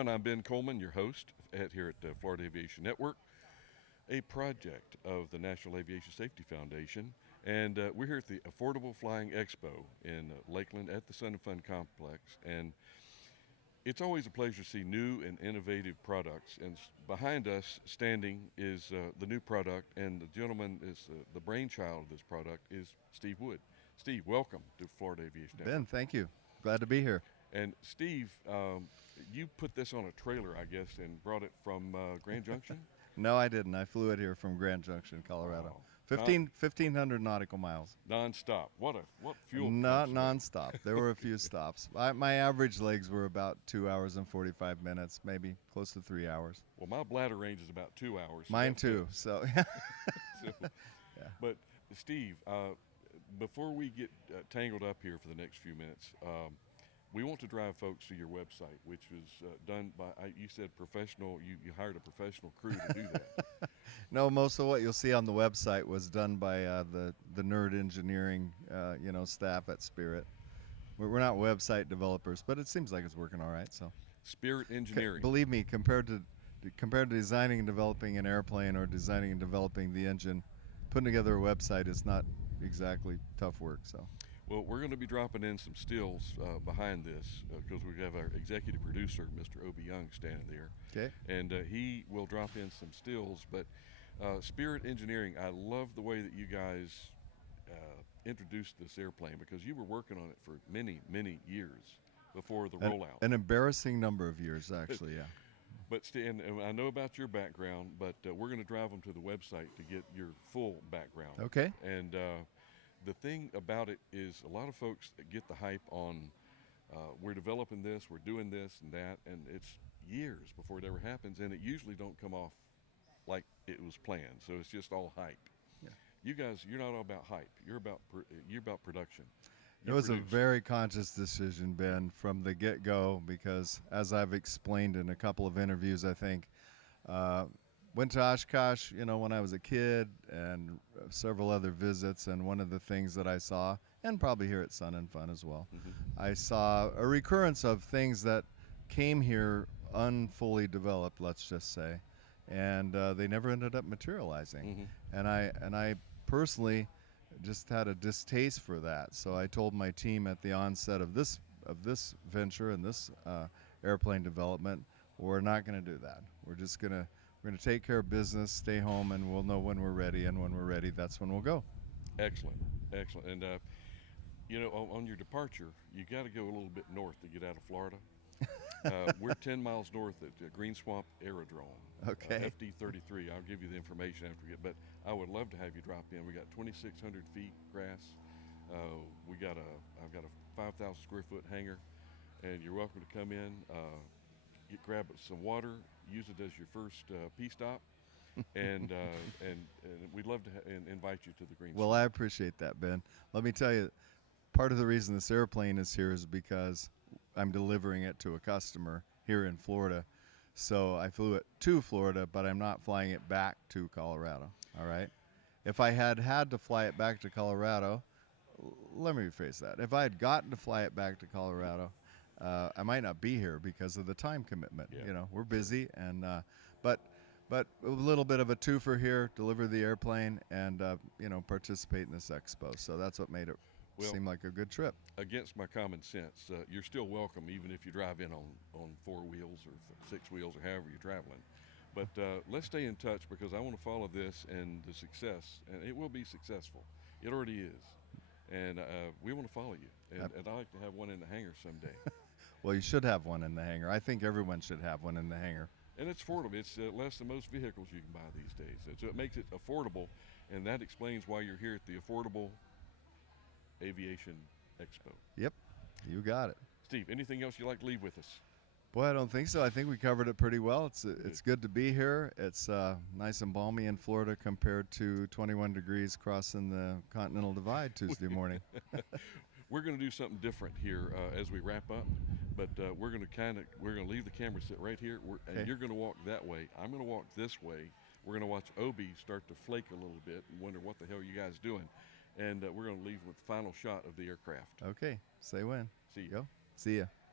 everyone. I'm Ben Coleman, your host here at the Florida Aviation Network, a project of the National Aviation Safety Foundation. And we're here at the Affordable Flying Expo in Lakeland at the Sun and Fun Complex. And it's always a pleasure to see new and innovative products. And behind us standing is the new product, and the gentleman is the brainchild of this product is Steve Wood. Steve, welcome to Florida Aviation Network. Ben, thank you. Glad to be here. And Steve, you put this on a trailer, I guess, and brought it from Grand Junction? No, I didn't. I flew it here from Grand Junction, Colorado. Wow. 1,500 nautical miles. Non-stop. What fuel? Not consumption. non-stop. There were a few stops. My average legs were about 2 hours and 45 minutes, maybe close to 3 hours. Well, my bladder range is about 2 hours. So Mine too. So, so, yeah. But Steve, before we get tangled up here for the next few minutes, we want to drive folks to your website, which was done by, you said professional, you hired a professional crew to do that. No, most of what you'll see on the website was done by the nerd engineering, staff at Spirit. We're not website developers, but it seems like it's working all right. So, Spirit Engineering. Believe me, compared to designing and developing an airplane or designing and developing the engine, putting together a website is not exactly tough work. So. Well, we're going to be dropping in some stills behind this because we have our executive producer, Mr. Obie Young, standing there. Okay. And he will drop in some stills. But Spirit Engineering, I love the way that you guys introduced this airplane because you were working on it for many, many years before the rollout. An embarrassing number of years, actually, yeah. But Stan, I know about your background, but we're going to drive them to the website to get your full background. Okay. And the thing about it is a lot of folks get the hype on we're developing this, we're doing this and that, and it's years before it ever happens, and it usually don't come off like it was planned. So it's just all hype. Yeah. You guys, you're not all about hype. You're about production. It was a very conscious decision, Ben, from the get-go, because as I've explained in a couple of interviews, I think, went to Oshkosh, when I was a kid, and several other visits, and one of the things that I saw, and probably here at Sun and Fun as well, I saw a recurrence of things that came here unfully developed, let's just say, and they never ended up materializing. And I personally just had a distaste for that. So I told my team at the onset of this venture and this airplane development, we're not going to do that. We're going to take care of business, stay home, and we'll know when we're ready. And when we're ready, that's when we'll go. Excellent. And on your departure, you got to go a little bit north to get out of Florida. We're 10 miles north at Green Swamp Aerodrome. Okay. FD33. I'll give you the information after we get. But I would love to have you drop in. We got 2,600 feet grass. I've got a 5,000 square foot hangar, and you're welcome to come in. Grab some water, use it as your first pee stop, and we'd love to invite you to the Green. Well, I appreciate that, Ben. Let me tell you, part of the reason this airplane is here is because I'm delivering it to a customer here in Florida. So I flew it to Florida, but I'm not flying it back to Colorado. All right. If I had to fly it back to Colorado, let me rephrase that. If I had gotten to fly it back to Colorado, I might not be here because of the time commitment. Yeah. We're busy, and but a little bit of a twofer here: deliver the airplane and participate in this expo. So that's what made it seem like a good trip. Against my common sense, you're still welcome, even if you drive in on 4 wheels or 6 wheels or however you're traveling. But let's stay in touch because I want to follow this and the success, and it will be successful. It already is, and we want to follow you. And I'd like to have one in the hangar someday. Well, you should have one in the hangar. I think everyone should have one in the hangar. And it's affordable. It's less than most vehicles you can buy these days. So it makes it affordable, and that explains why you're here at the Affordable Aviation Expo. Yep, you got it. Steve, anything else you'd like to leave with us? Boy, I don't think so. I think we covered it pretty well. It's good to be here. It's nice and balmy in Florida compared to 21 degrees crossing the Continental Divide Tuesday morning. We're going to do something different here as we wrap up, but we're going to leave the camera sit right here, and you're going to walk that way. I'm going to walk this way. We're going to watch Obie start to flake a little bit and wonder what the hell you guys doing, and we're going to leave with the final shot of the aircraft. Okay, say when. See you. Go. See ya.